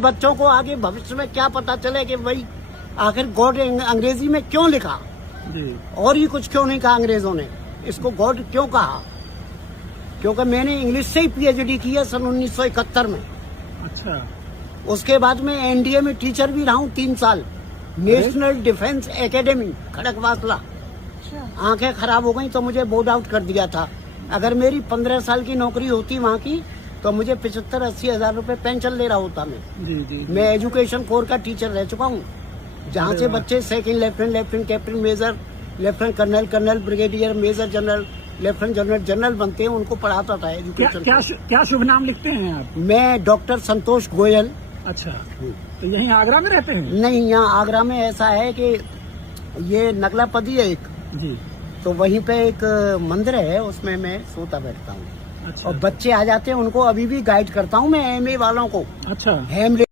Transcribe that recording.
बच्चों को आगे भविष्य में क्या पता चले कि भाई आखिर गॉड अंग्रेजी में क्यों लिखा जी। और ही कुछ क्यों नहीं कहा अंग्रेजों ने, इसको गॉड क्यों कहा। क्योंकि मैंने इंग्लिश से ही पीएचडी की है सन 1971 में। अच्छा। उसके बाद में एनडीए में टीचर भी रहा हूँ 3 साल, नेशनल डिफेंस एकेडमी खड़कवासला। आंखें खराब हो गई तो मुझे बोर्ड आउट कर दिया था। अगर मेरी 15 साल की नौकरी होती वहाँ की तो मुझे 75-80 हजार रुपए पेंशन ले रहा होता मैं। जी जी। मैं एजुकेशन कोर का टीचर रह चुका हूँ, जहाँ से बच्चे second lieutenant captain major lieutenant colonel brigadier major general lieutenant general बनते हैं, उनको पढ़ाता था एजुकेशन। क्या शुभ नाम लिखते हैं आप? मैं डॉक्टर संतोष गोयल। अच्छा, तो यहीं आगरा में रहते हैं? नहीं, यहाँ आगरा में ऐसा है कि ये नगलापदी है एक, जी। तो वहीं पे एक मंदिर है, उसमें मैं सोता बैठता हूँ। अच्छा। और बच्चे आ जाते हैं उनको अभी भी गाइड करता हूँ मैं एमए वालों को। अच्छा। हेमले